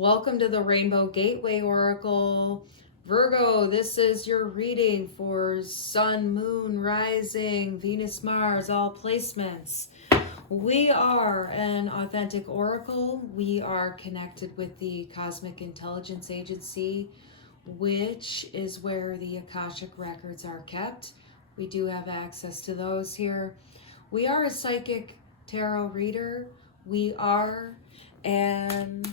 Welcome to the Rainbow Gateway Oracle. Virgo, this is your reading for Sun, Moon, Rising, Venus, Mars, all placements. We are an authentic oracle. We are connected with the Cosmic Intelligence Agency, which is where the Akashic records are kept. We do have access to those here. We are a psychic tarot reader. We are an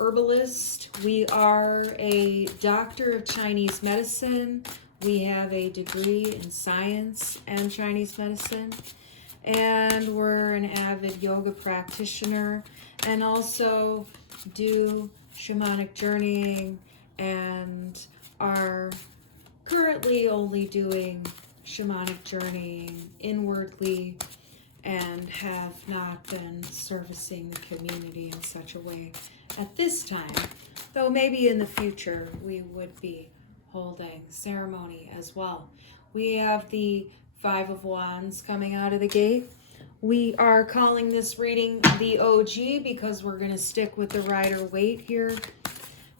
herbalist. We are a doctor of Chinese medicine. We have a degree in science and Chinese medicine. And we're an avid yoga practitioner and also do shamanic journeying and are currently only doing shamanic journeying inwardly and have not been servicing the community in such a way at this time, though maybe in the future we would be holding ceremony as well. We have the Five of Wands coming out of the gate. We are calling this reading the OG because we're going to stick with the Rider-Waite here.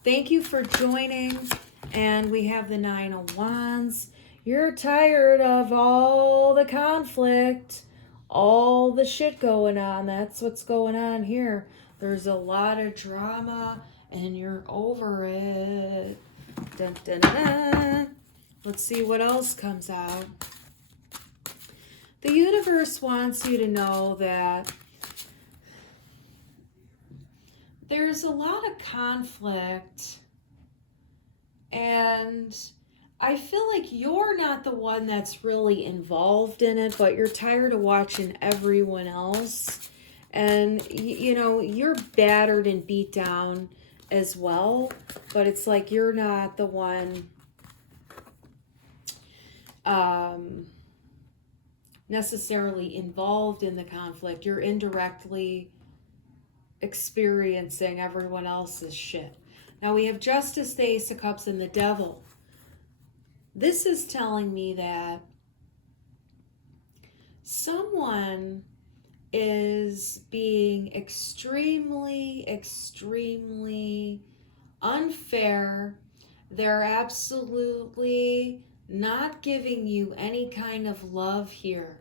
Thank you for joining. And we have the Nine of Wands. You're tired of all the conflict, all the shit going on. That's what's going on here. There's a lot of drama and you're over it. Dun, dun, dun. Let's see what else comes out. The universe wants you to know that there's a lot of conflict, and I feel like you're not the one that's really involved in it, but you're tired of watching everyone else. And, you know, you're battered and beat down as well, but it's like you're not the one necessarily involved in the conflict. You're indirectly experiencing everyone else's shit. Now we have Justice, the Ace of Cups, and the Devil. This is telling me that someone is being extremely, extremely unfair. They're absolutely not giving you any kind of love here.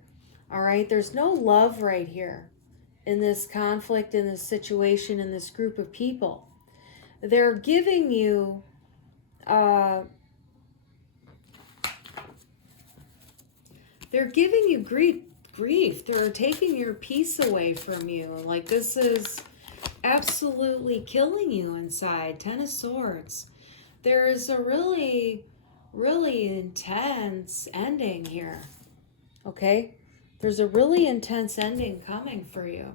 All right, there's no love right here in this conflict, in this situation, in this group of people. They're giving you grief. They're taking your peace away from you. Like, this is absolutely killing you inside. Ten of Swords. There's a really, really intense ending here. Okay? There's a really intense ending coming for you.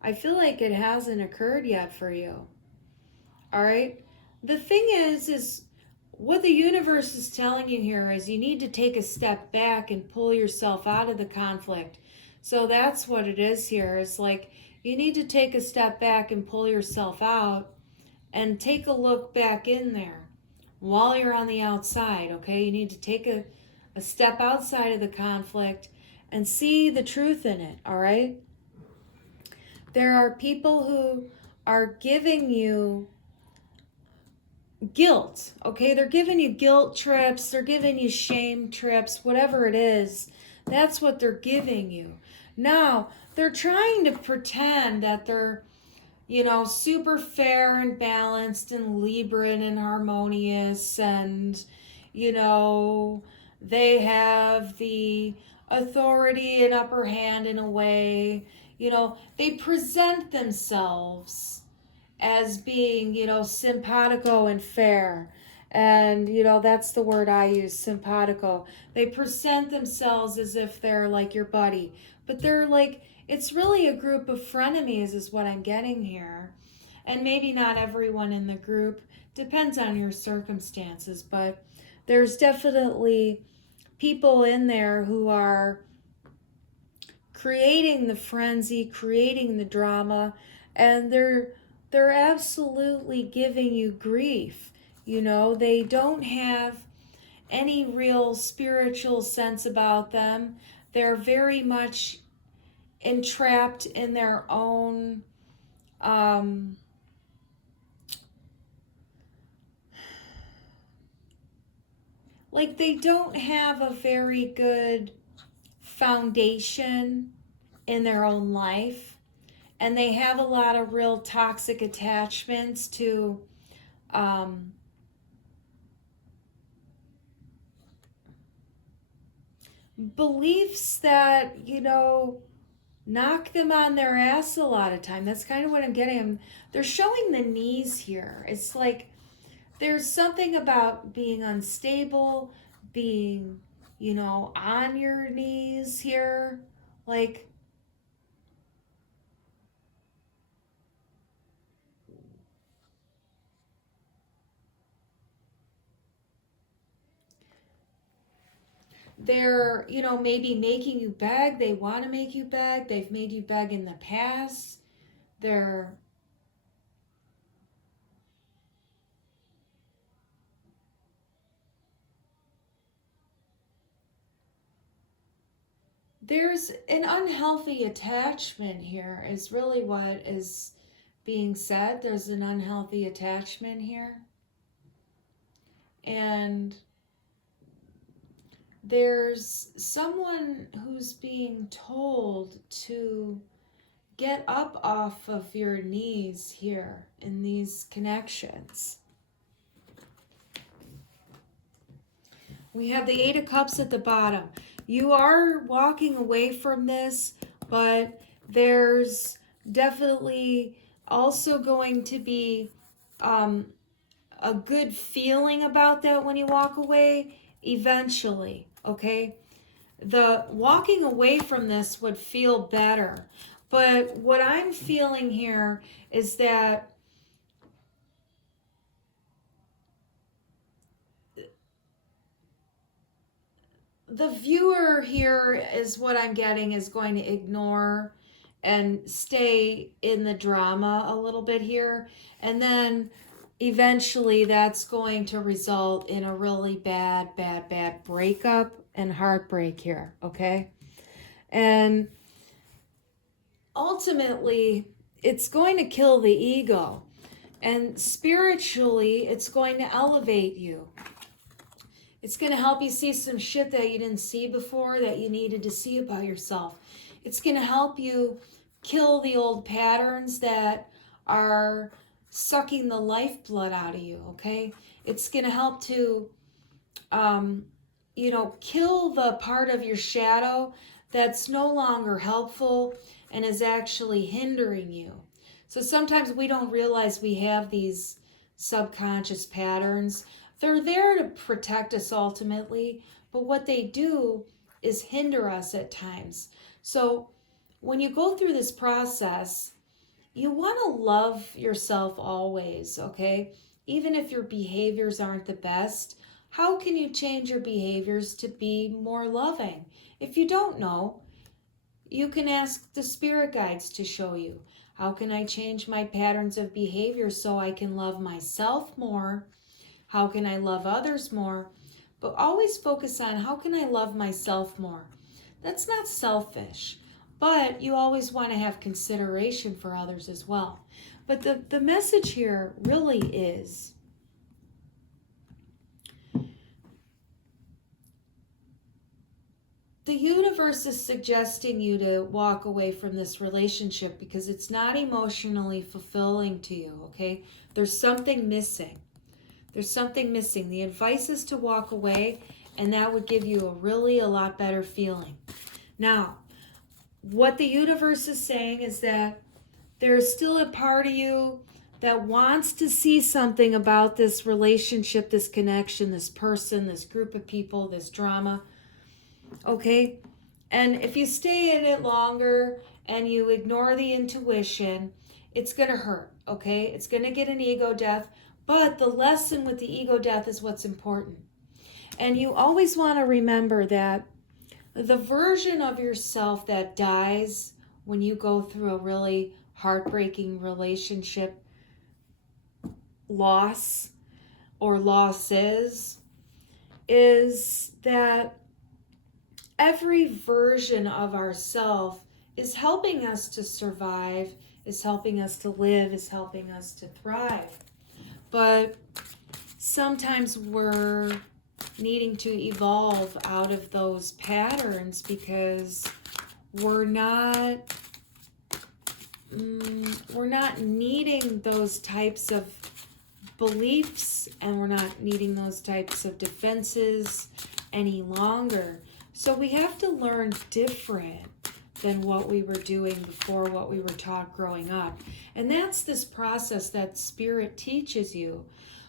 I feel like it hasn't occurred yet for you. All right? The thing is what the universe is telling you here is you need to take a step back and pull yourself out of the conflict. So that's what it is here. It's like you need to take a step back and pull yourself out and take a look back in there while you're on the outside, okay? You need to take a step outside of the conflict and see the truth in it, all right? There are people who are giving you guilt, okay? They're giving you guilt trips, they're giving you shame trips, whatever it is, that's what they're giving you. Now, they're trying to pretend that they're, you know, super fair and balanced and Libran and harmonious, and, you know, they have the authority and upper hand in a way. You know, they present themselves as being, you know, simpatico and fair. And, you know, that's the word I use, simpatico. They present themselves as if they're like your buddy, but they're like, it's really a group of frenemies is what I'm getting here. And maybe not everyone in the group, depends on your circumstances, but there's definitely people in there who are creating the frenzy, creating the drama, and they're absolutely giving you grief. You know, they don't have any real spiritual sense about them. They're very much entrapped in their own like they don't have a very good foundation in their own life, and they have a lot of real toxic attachments to beliefs that, you know, knock them on their ass a lot of time. That's kind of what I'm getting. They're showing the knees here. It's like there's something about being unstable, being, you know, on your knees here. Like, they're, you know, maybe making you beg. They want to make you beg. They've made you beg in the past. They're, there's an unhealthy attachment here, is really what is being said. There's an unhealthy attachment here. And there's someone who's being told to get up off of your knees here in these connections. We have the Eight of Cups at the bottom. You are walking away from this, but there's definitely also going to be a good feeling about that when you walk away eventually, okay? The walking away from this would feel better. But what I'm feeling here is that the viewer here is what I'm getting is going to ignore and stay in the drama a little bit here. And then eventually that's going to result in a really bad breakup and heartbreak here, okay? And ultimately, it's going to kill the ego. And spiritually, it's going to elevate you. It's going to help you see some shit that you didn't see before that you needed to see about yourself. It's going to help you kill the old patterns that are sucking the lifeblood out of you, okay? It's going to help to, you know, kill the part of your shadow that's no longer helpful and is actually hindering you. So sometimes we don't realize we have these subconscious patterns. They're there to protect us ultimately, but what they do is hinder us at times. So when you go through this process, you want to love yourself always, okay? Even if your behaviors aren't the best, how can you change your behaviors to be more loving? If you don't know, you can ask the spirit guides to show you. How can I change my patterns of behavior so I can love myself more? How can I love others more? But always focus on how can I love myself more? That's not selfish, but you always want to have consideration for others as well. But the message here really is the universe is suggesting you to walk away from this relationship because it's not emotionally fulfilling to you, okay? There's something missing. There's something missing. The advice is to walk away, and that would give you a lot better feeling. Now, what the universe is saying is that there's still a part of you that wants to see something about this relationship, this connection, this person, this group of people, this drama. Okay? And if you stay in it longer and you ignore the intuition, it's going to hurt. Okay? It's going to get an ego death. But the lesson with the ego death is what's important. And you always want to remember that the version of yourself that dies when you go through a really heartbreaking relationship loss or losses is that every version of ourself is helping us to survive, is helping us to live, is helping us to thrive. But sometimes we're needing to evolve out of those patterns because we're not needing those types of beliefs, and we're not needing those types of defenses any longer. So we have to learn different than what we were doing before, what we were taught growing up. And that's this process that Spirit teaches you.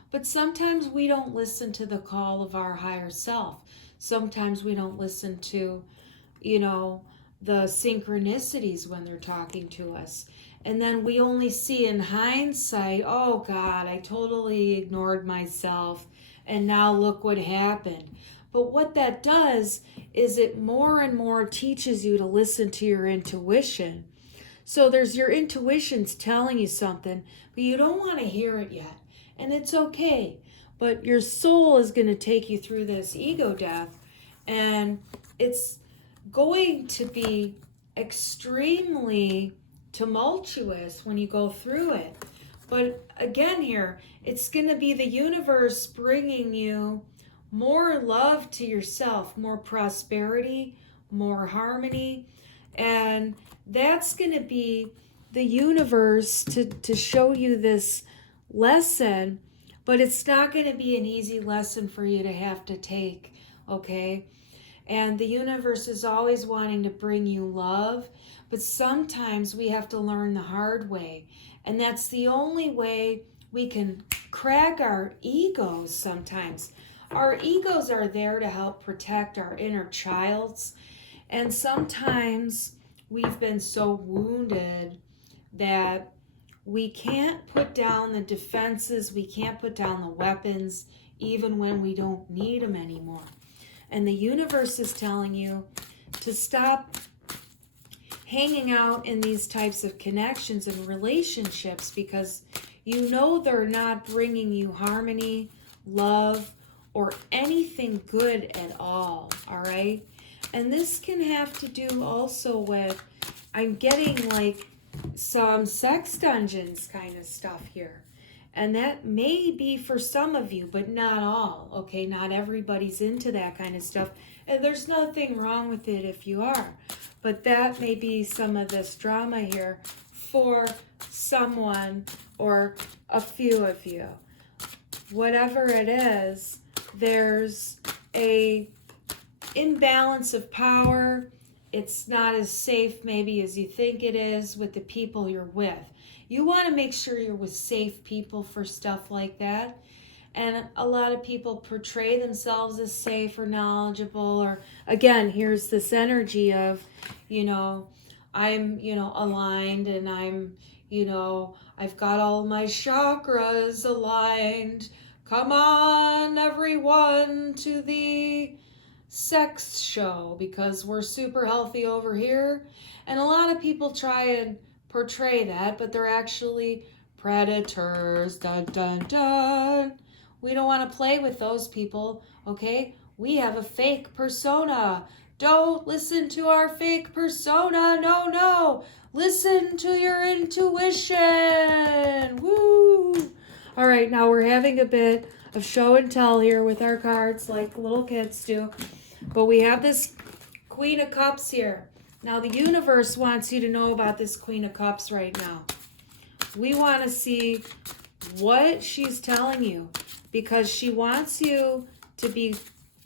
But sometimes we don't listen to the call of our higher self. Sometimes we don't listen to, the synchronicities when they're talking to us. And then we only see in hindsight, oh God, I totally ignored myself, and now look what happened. But what that does is it more and more teaches you to listen to your intuition. So there's your intuition's telling you something, but you don't want to hear it yet. And it's okay. But your soul is going to take you through this ego death, and it's going to be extremely tumultuous when you go through it. But again here, it's going to be the universe bringing you more love to yourself, more prosperity, more harmony. And that's going to be the universe to show you this lesson. But it's not going to be an easy lesson for you to have to take, okay? And the universe is always wanting to bring you love, but sometimes we have to learn the hard way. And that's the only way we can crack our egos sometimes. Our egos are there to help protect our inner childs. And sometimes we've been so wounded that we can't put down the defenses, we can't put down the weapons, even when we don't need them anymore. And the universe is telling you to stop hanging out in these types of connections and relationships because you know they're not bringing you harmony, love, or anything good at all right? And this can have to do also with, I'm getting like some sex dungeons kind of stuff here. And that may be for some of you, but not all, okay? Not everybody's into that kind of stuff. And there's nothing wrong with it if you are. But that may be some of this drama here for someone or a few of you. Whatever it is, there's a imbalance of power. It's not as safe maybe as you think it is with the people you're with. You want to make sure you're with safe people for stuff like that. And a lot of people portray themselves as safe or knowledgeable. Or again, here's this energy of, I'm, aligned, and I'm, I've got all my chakras aligned. Come on, everyone, to the sex show because we're super healthy over here. And a lot of people try and portray that, but they're actually predators. Dun, dun, dun. We don't want to play with those people, okay? We have a fake persona. Don't listen to our fake persona. No. Listen to your intuition. Woo! All right, now we're having a bit of show and tell here with our cards like little kids do. But we have this Queen of Cups here. Now, the universe wants you to know about this Queen of Cups right now. We want to see what she's telling you because she wants you to be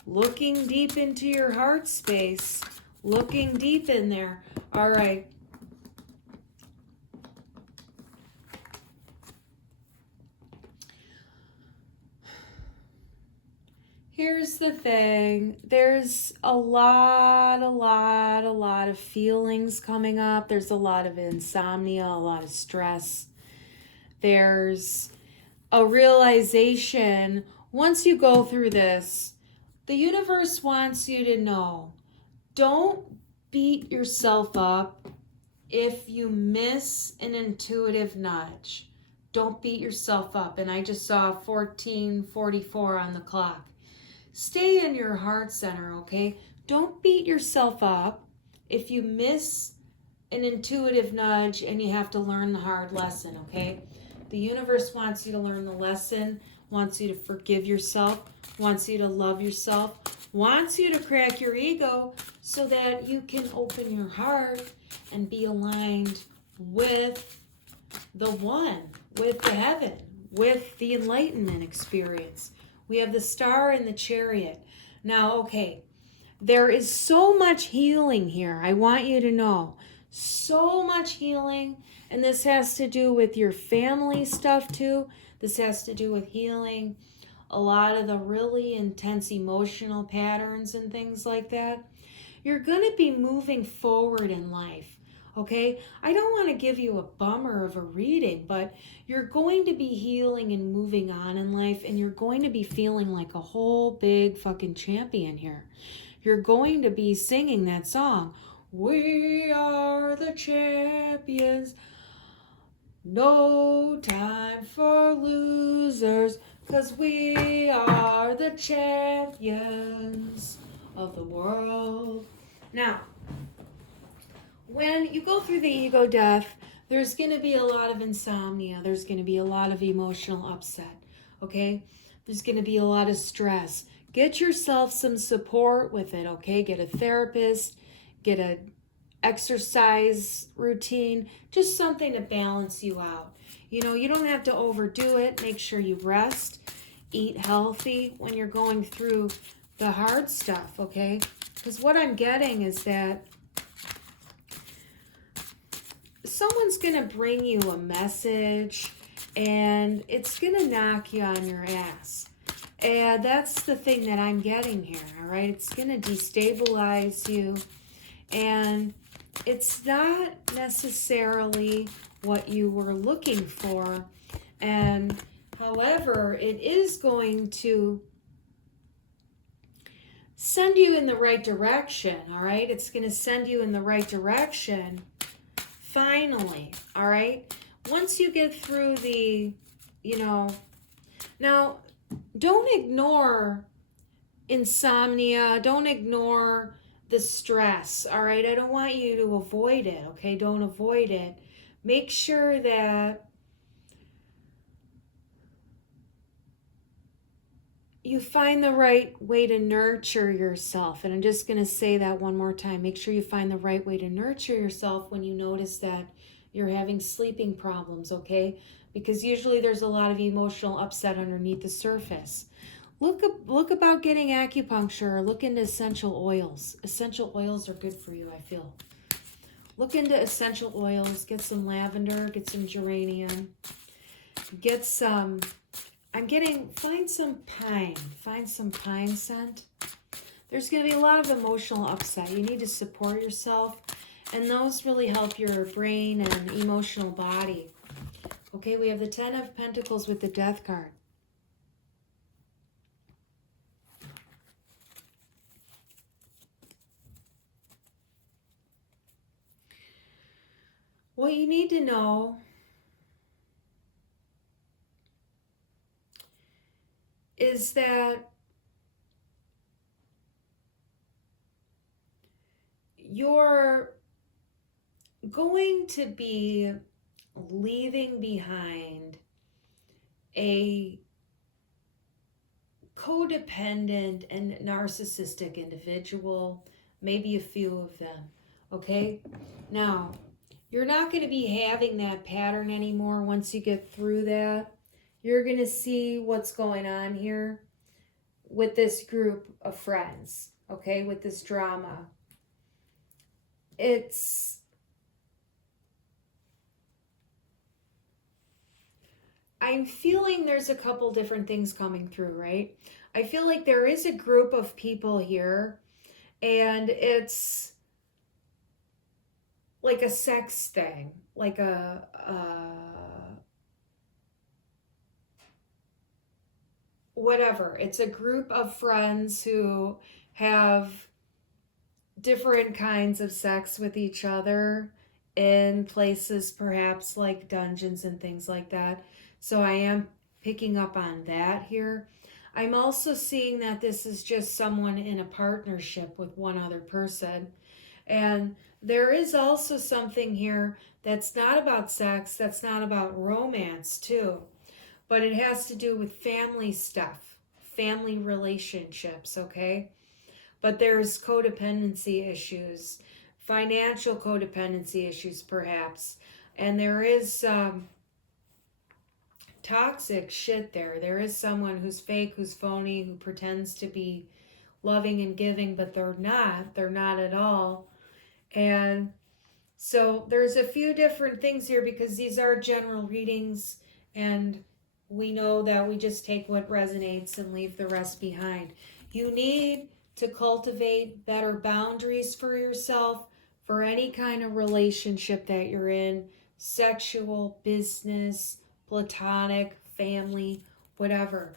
looking deep into your heart space, looking deep in there. All right. Here's the thing. There's a lot of feelings coming up. There's a lot of insomnia, a lot of stress. There's a realization, once you go through this, the universe wants you to know, don't beat yourself up if you miss an intuitive nudge. Don't beat yourself up. And I just saw 14:44 on the clock. Stay in your heart center, okay? Don't beat yourself up if you miss an intuitive nudge and you have to learn the hard lesson, okay? The universe wants you to learn the lesson wants you to forgive yourself, wants you to love yourself, wants you to crack your ego so that you can open your heart and be aligned with the one, with the heaven, with the enlightenment experience. We have the star and the chariot. Now, okay, there is so much healing here. I want you to know. So much healing. And this has to do with your family stuff too. This has to do with healing a lot of the really intense emotional patterns and things like that. You're going to be moving forward in life. Okay, I don't want to give you a bummer of a reading, but you're going to be healing and moving on in life, and you're going to be feeling like a whole big fucking champion here. You're going to be singing that song, "We are the champions, no time for losers, 'cause we are the champions of the world." Now, when you go through the ego death, there's going to be a lot of insomnia. There's going to be a lot of emotional upset, okay? There's going to be a lot of stress. Get yourself some support with it, okay? Get a therapist, get a exercise routine, just something to balance you out. You know, you don't have to overdo it. Make sure you rest, eat healthy when you're going through the hard stuff, okay? Because what I'm getting is that someone's going to bring you a message and it's going to knock you on your ass. And that's the thing that I'm getting here, all right? It's going to destabilize you, and it's not necessarily what you were looking for. And however, it is going to send you in the right direction, all right? It's going to send you in the right direction. Finally, all right? Once you get through the, now don't ignore insomnia. Don't ignore the stress, all right? I don't want you to avoid it, okay? Don't avoid it. Make sure that you find the right way to nurture yourself. And I'm just going to say that one more time. Make sure you find the right way to nurture yourself when you notice that you're having sleeping problems, okay? Because usually there's a lot of emotional upset underneath the surface. Look about getting acupuncture, or look into essential oils. Essential oils are good for you, I feel. Look into essential oils. Get some lavender, get some geranium. Get some... find some pine scent. There's going to be a lot of emotional upset. You need to support yourself, and those really help your brain and emotional body. Okay, we have the 10 of Pentacles with the Death card. What you need to know is that you're going to be leaving behind a codependent and narcissistic individual, maybe a few of them, okay? Now, you're not going to be having that pattern anymore once you get through that. You're going to see what's going on here with this group of friends, okay, with this drama. I'm feeling there's a couple different things coming through, right? I feel like there is a group of people here, and it's like a sex thing, like whatever. It's a group of friends who have different kinds of sex with each other in places perhaps like dungeons and things like that. So I am picking up on that here. I'm also seeing that this is just someone in a partnership with one other person. And there is also something here that's not about sex, that's not about romance too. but it has to do with family stuff, family relationships, okay? But there's codependency issues, financial codependency issues perhaps, and there is toxic shit there. There is someone who's fake, who's phony, who pretends to be loving and giving, but they're not. They're not at all. And so there's a few different things here because these are general readings, and we know that we just take what resonates and leave the rest behind. You need to cultivate better boundaries for yourself for any kind of relationship that you're in, sexual, business, platonic, family, whatever.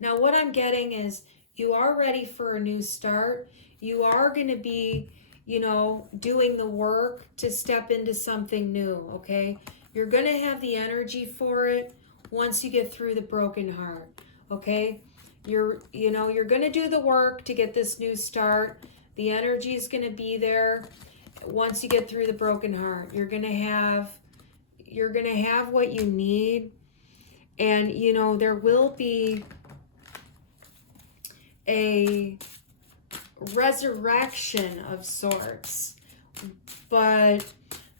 Now, what I'm getting is you are ready for a new start. You are going to be, doing the work to step into something new, okay? You're going to have the energy for it once you get through the broken heart, okay? You're going to do the work to get this new start. The energy is going to be there once you get through the broken heart. You're going to have what you need, and there will be a resurrection of sorts. But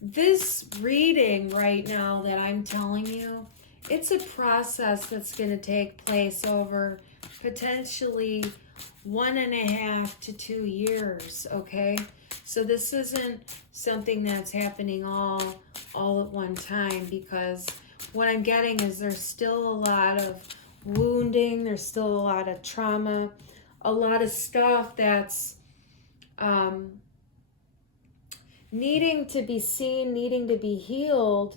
this reading right now that I'm telling you, it's a process that's going to take place over potentially 1.5 to 2 years, okay? So this isn't something that's happening all at one time, because what I'm getting is there's still a lot of wounding, there's still a lot of trauma, a lot of stuff that's needing to be seen, needing to be healed.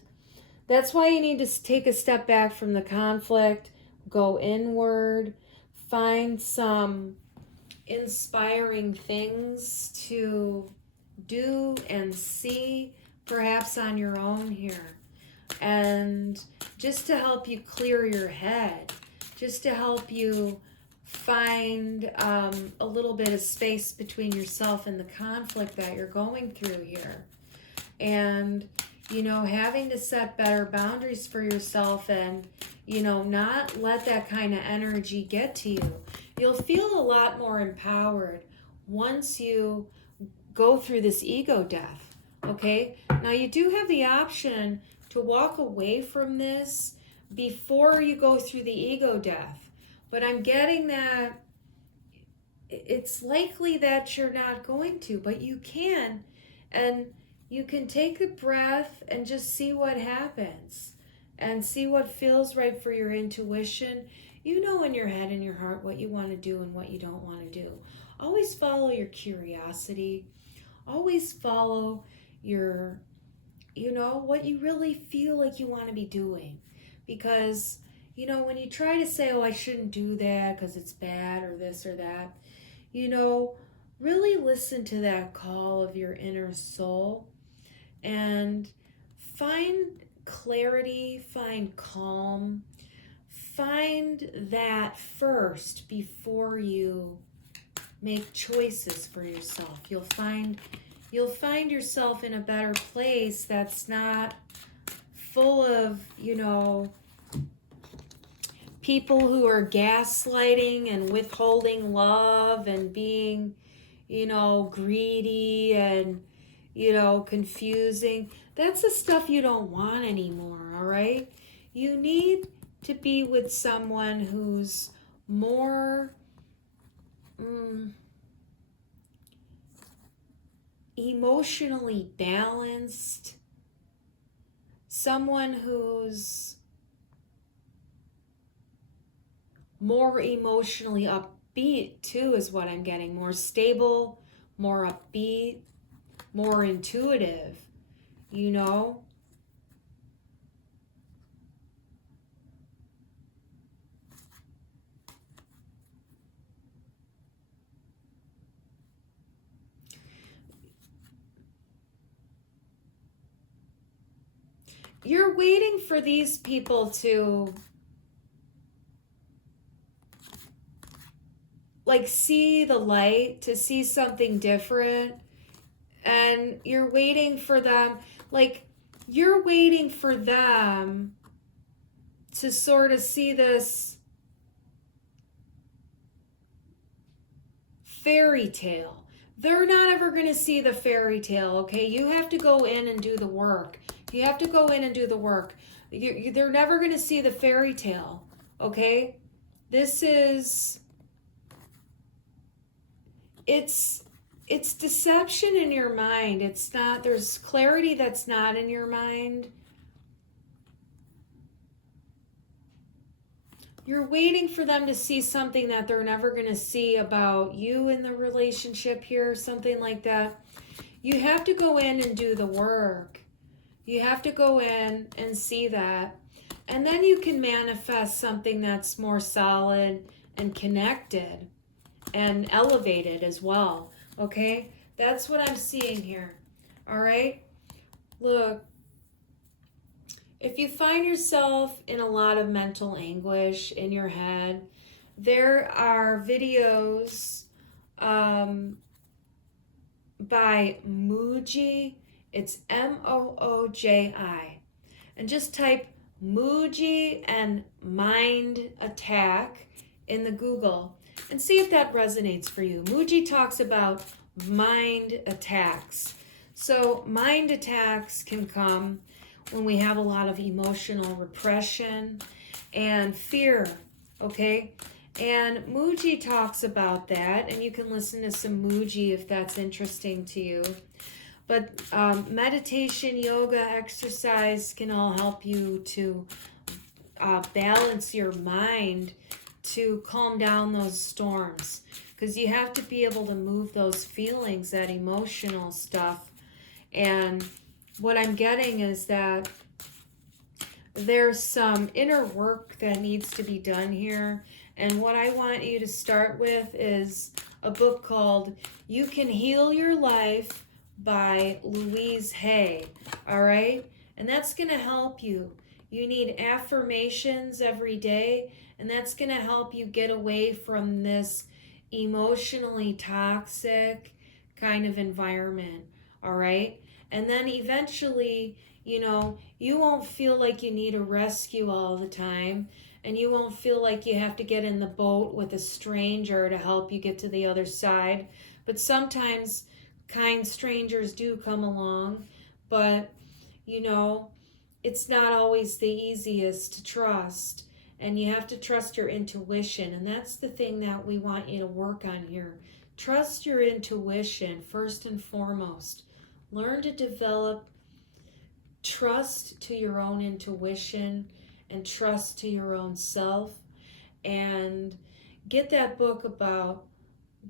That's why you need to take a step back from the conflict, go inward, find some inspiring things to do and see, perhaps on your own here. And just to help you clear your head, just to help you find a little bit of space between yourself and the conflict that you're going through here. And, having to set better boundaries for yourself and, not let that kind of energy get to you. You'll feel a lot more empowered once you go through this ego death, okay? Now, you do have the option to walk away from this before you go through the ego death. But I'm getting that it's likely that you're not going to, but you can. And you can take a breath and just see what happens and see what feels right for your intuition. You know in your head and your heart what you want to do and what you don't want to do. Always follow your curiosity. Always follow your, what you really feel like you want to be doing. Because, when you try to say, oh, I shouldn't do that because it's bad or this or that, really listen to that call of your inner soul and find clarity, find calm, find that first before you make choices for yourself. You'll find yourself in a better place that's not full of, people who are gaslighting and withholding love and being, greedy and, confusing. That's the stuff you don't want anymore, all right? You need to be with someone who's more emotionally balanced, someone who's more emotionally upbeat too is what I'm getting. More stable, more upbeat, more intuitive, You're waiting for these people to see the light, to see something different, and you're waiting for them to sort of see this fairy tale. They're not ever going to see the fairy tale, okay? You have to go in and do the work. You have to go in and do the work. They're never going to see the fairy tale, okay? This is, it's deception in your mind. It's not, there's clarity that's not in your mind. You're waiting for them to see something that they're never going to see about you in the relationship here, something like that. You have to go in and do the work. You have to go in and see that. And then you can manifest something that's more solid and connected and elevated as well. Okay? That's what I'm seeing here. All right? Look. If you find yourself in a lot of mental anguish in your head, there are videos by Mooji. It's Mooji. And just type Mooji and mind attack in the Google and see if that resonates for you. Mooji talks about mind attacks. So mind attacks can come when we have a lot of emotional repression and fear, okay? And Mooji talks about that, and you can listen to some Mooji if that's interesting to you. But meditation, yoga, exercise can all help you to balance your mind to calm down those storms, because you have to be able to move those feelings, that emotional stuff. And what I'm getting is that there's some inner work that needs to be done here. And what I want you to start with is a book called You Can Heal Your Life by Louise Hay. All right? And that's going to help you. You need affirmations every day, and that's going to help you get away from this emotionally toxic kind of environment. All right? And then eventually, you know, you won't feel like you need a rescue all the time. And you won't feel like you have to get in the boat with a stranger to help you get to the other side. But sometimes kind strangers do come along. But, you know, it's not always the easiest to trust. And you have to trust your intuition. And that's the thing that we want you to work on here. Trust your intuition first and foremost. Learn to develop trust to your own intuition and trust to your own self. And get that book about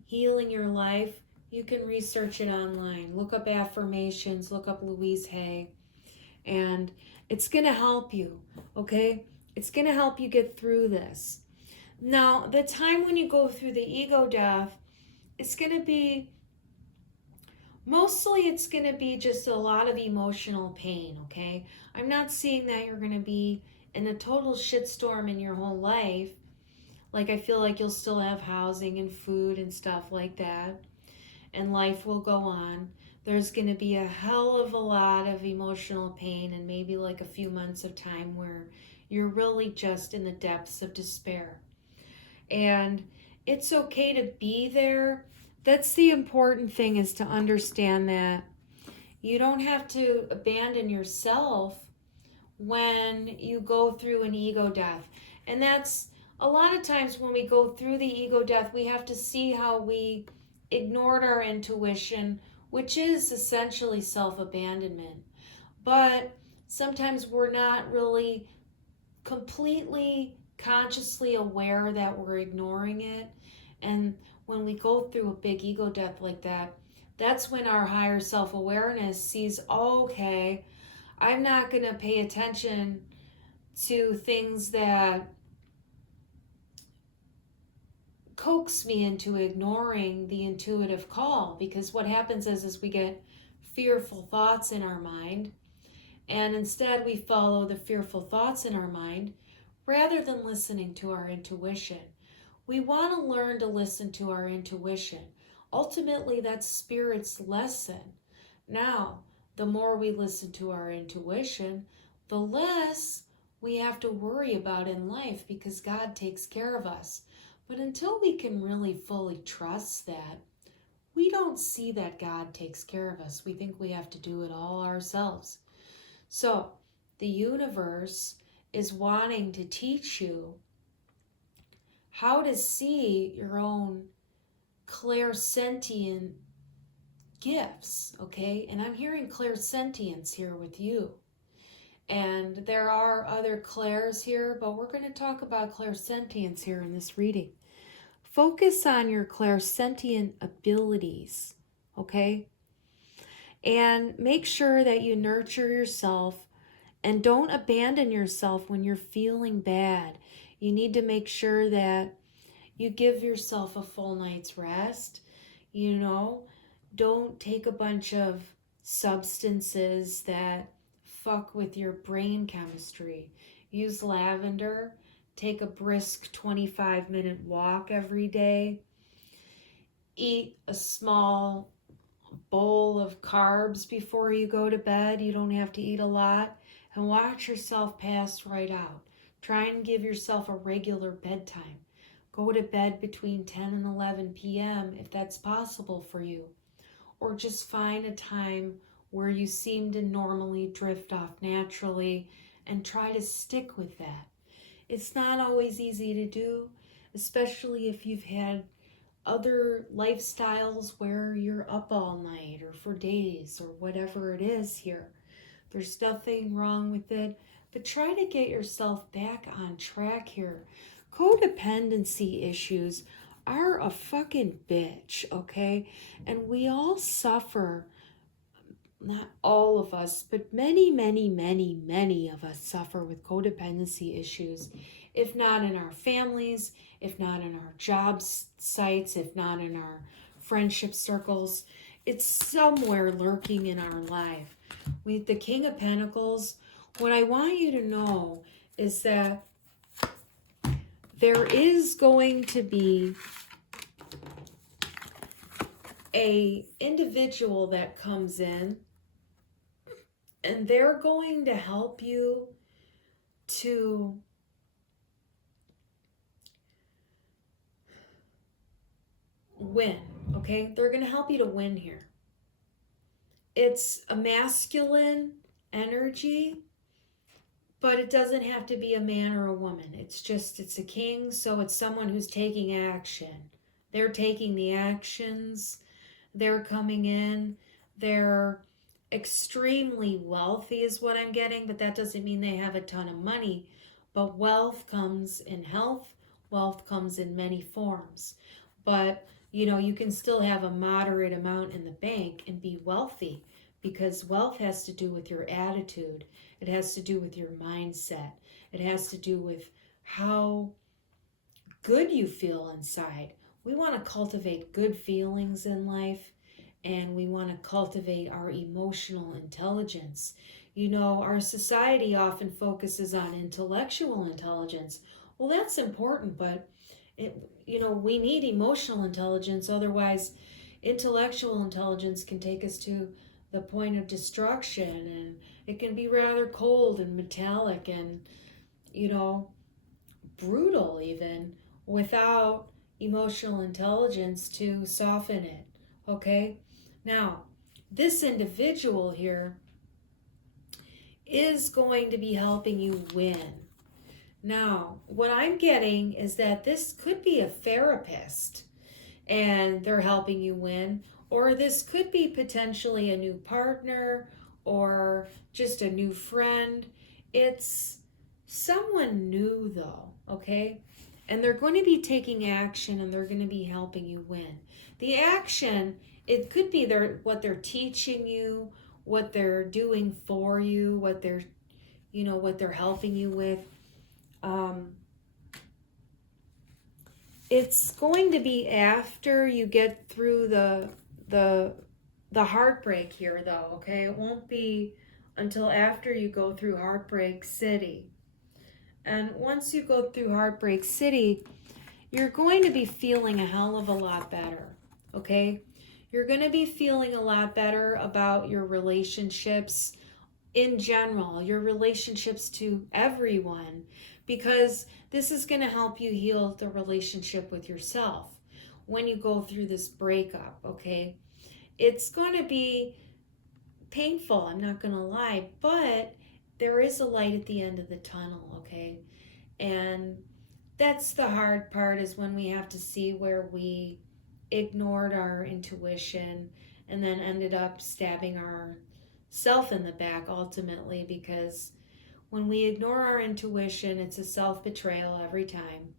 healing your life. You can research it online. Look up affirmations. Look up Louise Hay. And it's going to help you, okay? It's going to help you get through this. Now, the time when you go through the ego death, it's going to be mostly it's going to be just a lot of emotional pain, okay? I'm not seeing that you're going to be in a total shitstorm in your whole life. Like, I feel like you'll still have housing and food and stuff like that. And life will go on. There's going to be a hell of a lot of emotional pain and maybe like a few months of time where you're really just in the depths of despair. And it's okay to be there. That's the important thing, is to understand that you don't have to abandon yourself when you go through an ego death. And that's a lot of times when we go through the ego death, we have to see how we ignored our intuition, which is essentially self-abandonment. But sometimes we're not really completely consciously aware that we're ignoring it. And when we go through a big ego death like that, that's when our higher self-awareness sees, oh, okay, I'm not going to pay attention to things that coax me into ignoring the intuitive call. Because what happens is we get fearful thoughts in our mind, and instead we follow the fearful thoughts in our mind rather than listening to our intuition. We want to learn to listen to our intuition. Ultimately, that's Spirit's lesson. Now, the more we listen to our intuition, the less we have to worry about in life because God takes care of us. But until we can really fully trust that, we don't see that God takes care of us. We think we have to do it all ourselves. So the universe is wanting to teach you how to see your own clairsentient gifts, okay? And I'm hearing clairsentience here with you. And there are other clairs here, but we're going to talk about clairsentience here in this reading. Focus on your clairsentient abilities, okay? And make sure that you nurture yourself and don't abandon yourself when you're feeling bad. You need to make sure that you give yourself a full night's rest. You know, don't take a bunch of substances that fuck with your brain chemistry. Use lavender. Take a brisk 25-minute walk every day. Eat a small bowl of carbs before you go to bed. You don't have to eat a lot. And watch yourself pass right out. Try and give yourself a regular bedtime. Go to bed between 10 and 11 p.m. if that's possible for you. Or just find a time where you seem to normally drift off naturally and try to stick with that. It's not always easy to do, especially if you've had other lifestyles where you're up all night or for days or whatever it is here. There's nothing wrong with it, but try to get yourself back on track here. Codependency issues are a fucking bitch, okay? And we all suffer, not all of us, but many, many, many, many of us suffer with codependency issues, if not in our families, if not in our job sites, if not in our friendship circles. It's somewhere lurking in our life. With the King of Pentacles, what I want you to know is that there is going to be a individual that comes in and they're going to help you to win, okay? They're going to help you to win here. It's a masculine energy, but it doesn't have to be a man or a woman. It's a king, so it's someone who's taking action. They're taking the actions. They're coming in. They're extremely wealthy is what I'm getting, but that doesn't mean they have a ton of money. But wealth comes in health. Wealth comes in many forms. But, you can still have a moderate amount in the bank and be wealthy, because wealth has to do with your attitude. It has to do with your mindset. It has to do with how good you feel inside. We want to cultivate good feelings in life, and we want to cultivate our emotional intelligence. Our society often focuses on intellectual intelligence. Well, that's important, but we need emotional intelligence. Otherwise, intellectual intelligence can take us to the point of destruction, and it can be rather cold and metallic and, brutal even, without emotional intelligence to soften it, okay? Now, this individual here is going to be helping you win. Now, what I'm getting is that this could be a therapist and they're helping you win, or this could be potentially a new partner or just a new friend. It's someone new though, okay? And they're going to be taking action and they're going to be helping you win. The action, it could be what they're teaching you, what they're doing for you, what they're helping you with. It's going to be after you get through the heartbreak here though, okay? It won't be until after you go through Heartbreak City. And once you go through Heartbreak City, you're going to be feeling a hell of a lot better, okay? You're going to be feeling a lot better about your relationships in general, your relationships to everyone, because this is going to help you heal the relationship with yourself when you go through this breakup, okay? It's going to be painful, I'm not going to lie, but there is a light at the end of the tunnel, okay? And that's the hard part, is when we have to see where we ignored our intuition and then ended up stabbing ourself in the back ultimately, because when we ignore our intuition, it's a self-betrayal every time.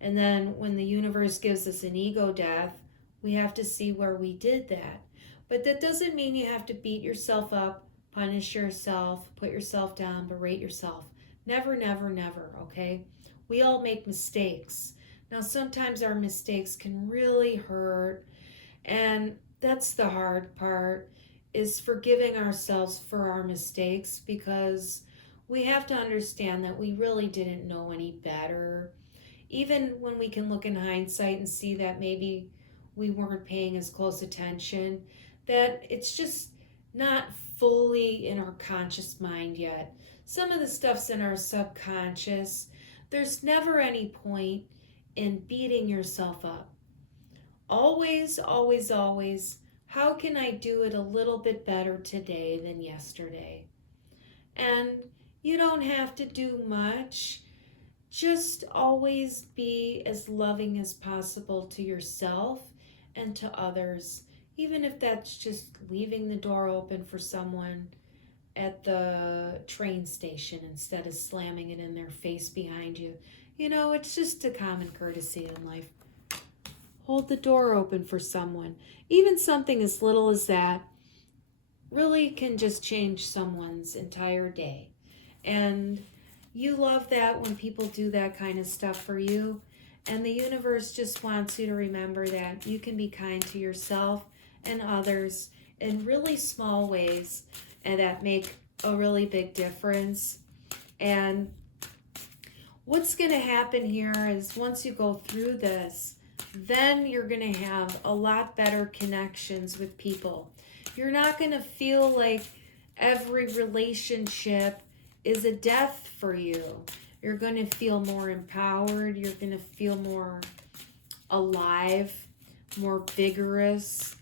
And then when the universe gives us an ego death, we have to see where we did that. But that doesn't mean you have to beat yourself up, punish yourself, put yourself down, berate yourself. Never, never, never, okay? We all make mistakes. Now, sometimes our mistakes can really hurt, and that's the hard part, is forgiving ourselves for our mistakes, because we have to understand that we really didn't know any better. Even when we can look in hindsight and see that maybe we weren't paying as close attention, that it's just not fully in our conscious mind yet. Some of the stuff's in our subconscious. There's never any point in beating yourself up. Always, always, always, how can I do it a little bit better today than yesterday? And you don't have to do much. Just always be as loving as possible to yourself and to others, even if that's just leaving the door open for someone at the train station instead of slamming it in their face behind you. You know, it's just a common courtesy in life. Hold the door open for someone. Even something as little as that really can just change someone's entire day. And you love that when people do that kind of stuff for you. And the universe just wants you to remember that you can be kind to yourself and others in really small ways, and that make a really big difference. And what's going to happen here is once you go through this, then you're going to have a lot better connections with people. You're not going to feel like every relationship is a death for you. You're going to feel more empowered. You're going to feel more alive, more vigorous.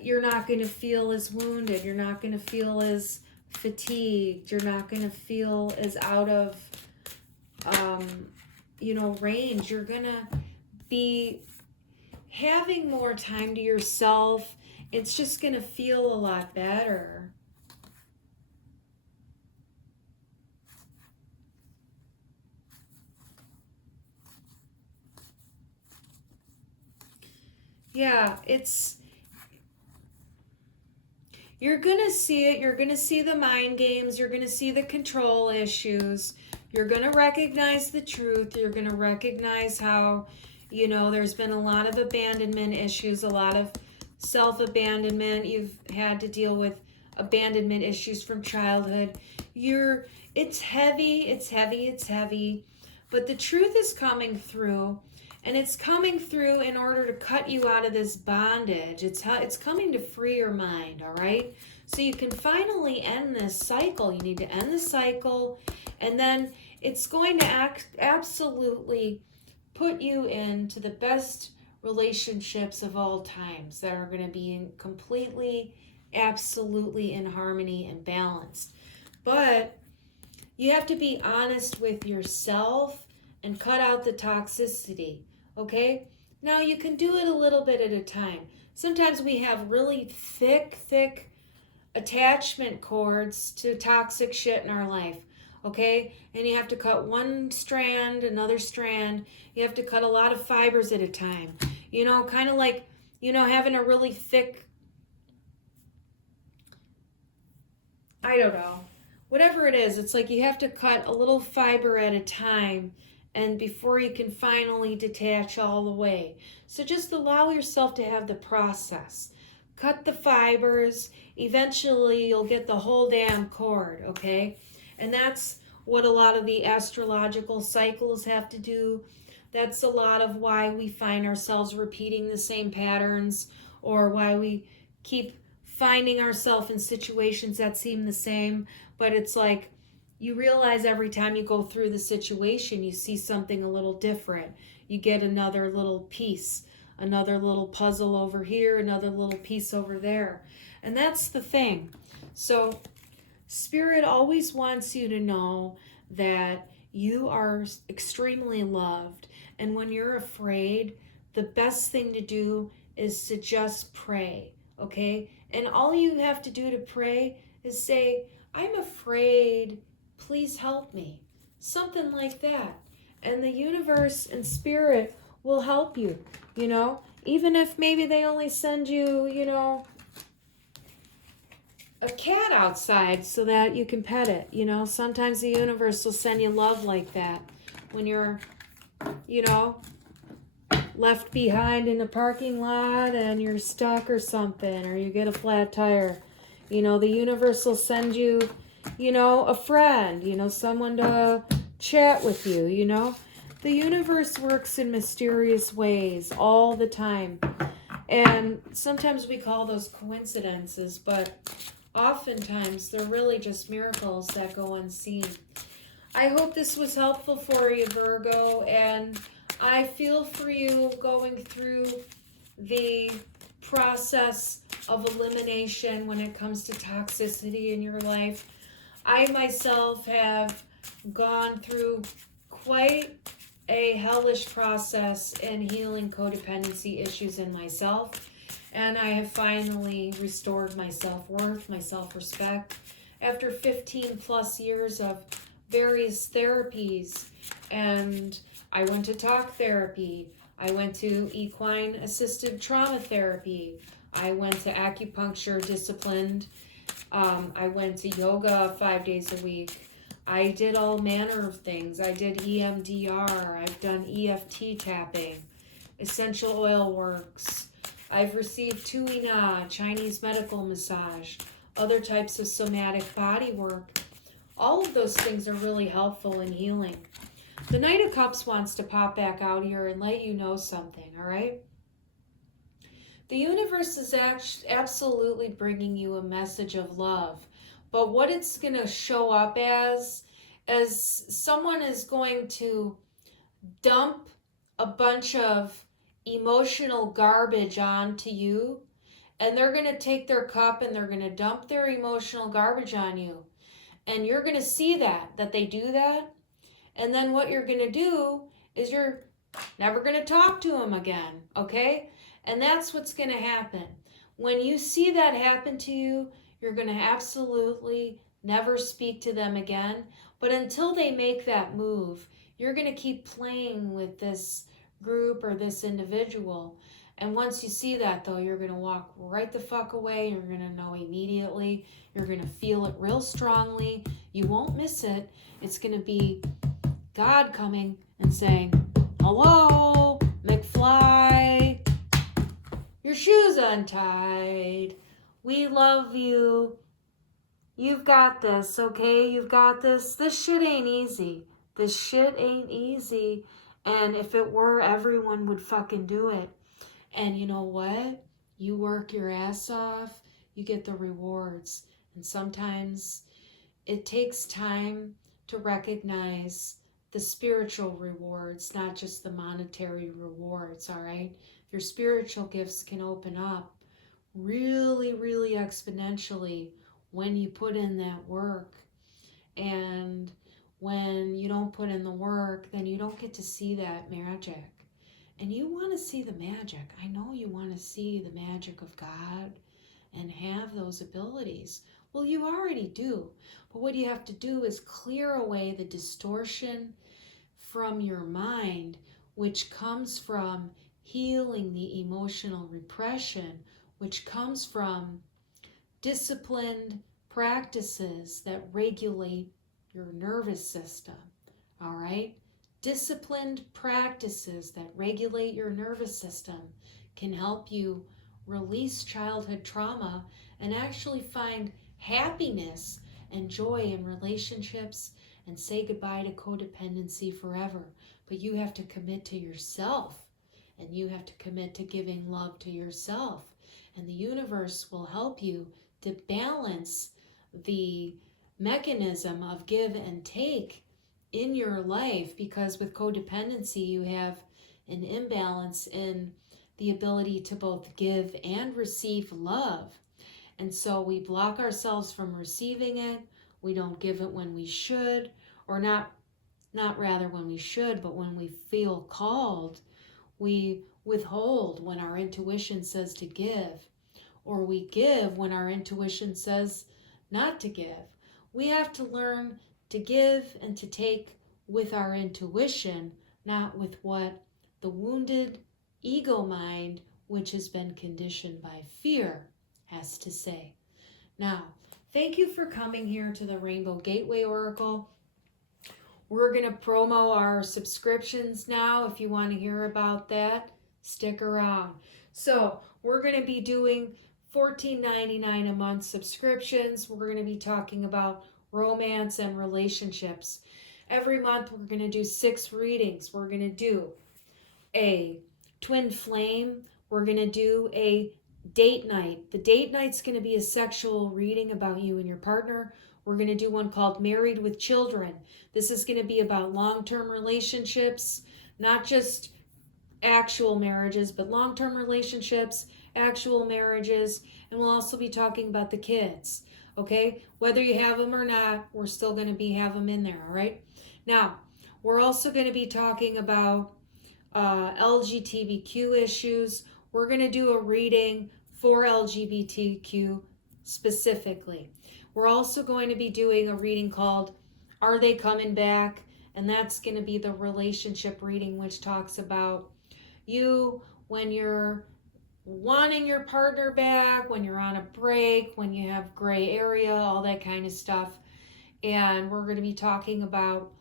You're not going to feel as wounded. You're not going to feel as fatigued. You're not going to feel as out of, range. You're going to be having more time to yourself. It's just going to feel a lot better. Yeah, you're going to see it. You're going to see the mind games. You're going to see the control issues. You're going to recognize the truth. You're going to recognize how, there's been a lot of abandonment issues, a lot of self-abandonment. You've had to deal with abandonment issues from childhood. It's heavy, but the truth is coming through. And it's coming through in order to cut you out of this bondage. It's coming to free your mind, all right? So you can finally end this cycle. You need to end the cycle, and then it's going to absolutely put you into the best relationships of all times that are going to be completely, absolutely in harmony and balanced. But you have to be honest with yourself and cut out the toxicity. Okay? Now you can do it a little bit at a time. Sometimes we have really thick attachment cords to toxic shit in our life. Okay? And you have to cut one strand, another strand. You have to cut a lot of fibers at a time. Kind of like, having a really thick, I don't know, whatever it is. It's like you have to cut a little fiber at a time, and before you can finally detach all the way. So just allow yourself to have the process. Cut the fibers. Eventually you'll get the whole damn cord, okay? And that's what a lot of the astrological cycles have to do. That's a lot of why we find ourselves repeating the same patterns, or why we keep finding ourselves in situations that seem the same, but it's like you realize every time you go through the situation, you see something a little different. You get another little piece, another little puzzle over here, another little piece over there. And that's the thing. So Spirit always wants you to know that you are extremely loved. And when you're afraid, the best thing to do is to just pray, okay? And all you have to do to pray is say, I'm afraid, please help me. Something like that. And the universe and Spirit will help you, you know? Even if maybe they only send you, you know, a cat outside so that you can pet it. You know, sometimes the universe will send you love like that when you're, you know, left behind in a parking lot and you're stuck or something, or you get a flat tire. You know, the universe will send you, you know, a friend, you know, someone to chat with you, you know. The universe works in mysterious ways all the time. And sometimes we call those coincidences, but oftentimes they're really just miracles that go unseen. I hope this was helpful for you, Virgo, and I feel for you going through the process of elimination when it comes to toxicity in your life. I myself have gone through quite a hellish process in healing codependency issues in myself. And I have finally restored my self-worth, my self-respect, after 15 plus years of various therapies. And I went to talk therapy. I went to equine assisted trauma therapy. I went to acupuncture disciplined. I went to yoga 5 days a week. I did all manner of things. I did EMDR. I've done EFT tapping, essential oil works. I've received Tuina, Chinese medical massage, other types of somatic body work. All of those things are really helpful in healing. The Knight of Cups wants to pop back out here and let you know something, all right? The universe is absolutely bringing you a message of love. But what it's going to show up as someone is going to dump a bunch of emotional garbage onto you, and they're going to take their cup and they're going to dump their emotional garbage on you. And you're going to see that they do that. And then what you're going to do is you're never going to talk to them again, okay? And that's what's going to happen. When you see that happen to you, you're going to absolutely never speak to them again. But until they make that move, you're going to keep playing with this group or this individual. And once you see that, though, you're going to walk right the fuck away. You're going to know immediately. You're going to feel it real strongly. You won't miss it. It's going to be God coming and saying, hello, McFly, your shoes untied. We love you. You've got this, okay? You've got this. This shit ain't easy. This shit ain't easy. And if it were, everyone would fucking do it. And you know what? You work your ass off, you get the rewards. And sometimes it takes time to recognize the spiritual rewards, not just the monetary rewards, all right? Your spiritual gifts can open up really, really exponentially when you put in that work. And when you don't put in the work, then you don't get to see that magic. And you want to see the magic. I know you want to see the magic of God and have those abilities. Well, you already do. But what you have to do is clear away the distortion from your mind, which comes from healing the emotional repression, which comes from disciplined practices that regulate your nervous system, all right? Disciplined practices that regulate your nervous system can help you release childhood trauma and actually find happiness and joy in relationships and say goodbye to codependency forever. But you have to commit to yourself, and you have to commit to giving love to yourself. and the universe will help you to balance the mechanism of give and take in your life, because with codependency you have an imbalance in the ability to both give and receive love. And so we block ourselves from receiving it. We don't give it when we should, or not rather when we should, but when we feel called. We withhold when our intuition says to give, or we give when our intuition says not to give. We have to learn to give and to take with our intuition, not with what the wounded ego mind, which has been conditioned by fear, has to say. Now, thank you for coming here to the Rainbow Gateway Oracle. We're going to promo our subscriptions now. If you want to hear about that, stick around. So we're going to be doing $14.99 a month subscriptions. We're going to be talking about romance and relationships. Every month we're going to do 6 readings. We're going to do a twin flame. We're going to do a date night. The date night's going to be a sexual reading about you and your partner. We're going to do one called Married with Children. This is going to be about long-term relationships, not just actual marriages, but long-term relationships, actual marriages, and we'll also be talking about the kids, okay? Whether you have them or not, we're still going to have them in there, all right? Now, we're also going to be talking about LGBTQ issues. We're going to do a reading for LGBTQ specifically. We're also going to be doing a reading called Are They Coming Back? And that's going to be the relationship reading, which talks about you when you're wanting your partner back, when you're on a break, when you have gray area, all that kind of stuff. And we're going to be talking about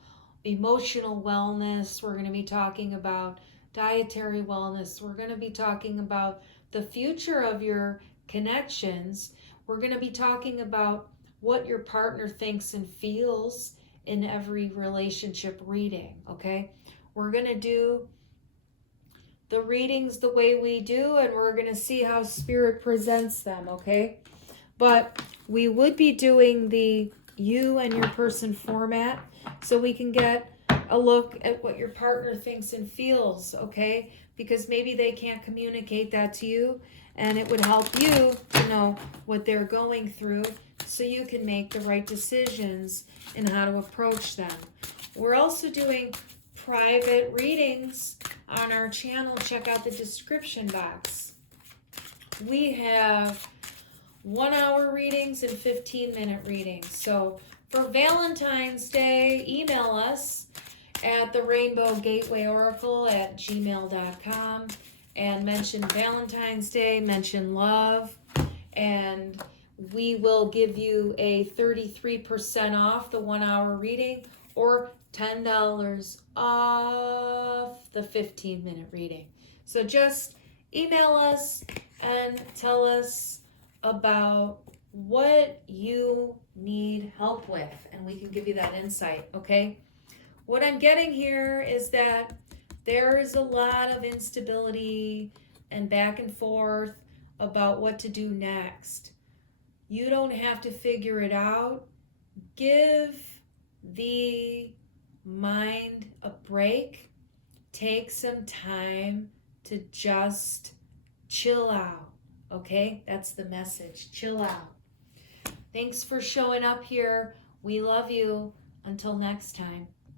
emotional wellness. We're going to be talking about dietary wellness. We're going to be talking about the future of your connections. We're going to be talking about what your partner thinks and feels in every relationship reading, okay? We're going to do the readings the way we do, and we're going to see how Spirit presents them, okay? But we would be doing the you and your person format so we can get a look at what your partner thinks and feels, okay? Because maybe they can't communicate that to you, and it would help you to know what they're going through so you can make the right decisions in how to approach them. We're also doing private readings on our channel. Check out the description box. We have 1-hour readings and 15-minute readings. So for Valentine's Day, email us at the rainbowgatewayoracle@gmail.com and mention Valentine's Day, mention love, and we will give you a 33% off the 1-hour reading or $10 off the 15-minute reading. So just email us and tell us about what you need help with, and we can give you that insight, okay? What I'm getting here is that there is a lot of instability and back and forth about what to do next. You don't have to figure it out. Give the mind a break. Take some time to just chill out, okay? That's the message. Chill out. Thanks for showing up here. We love you. Until next time.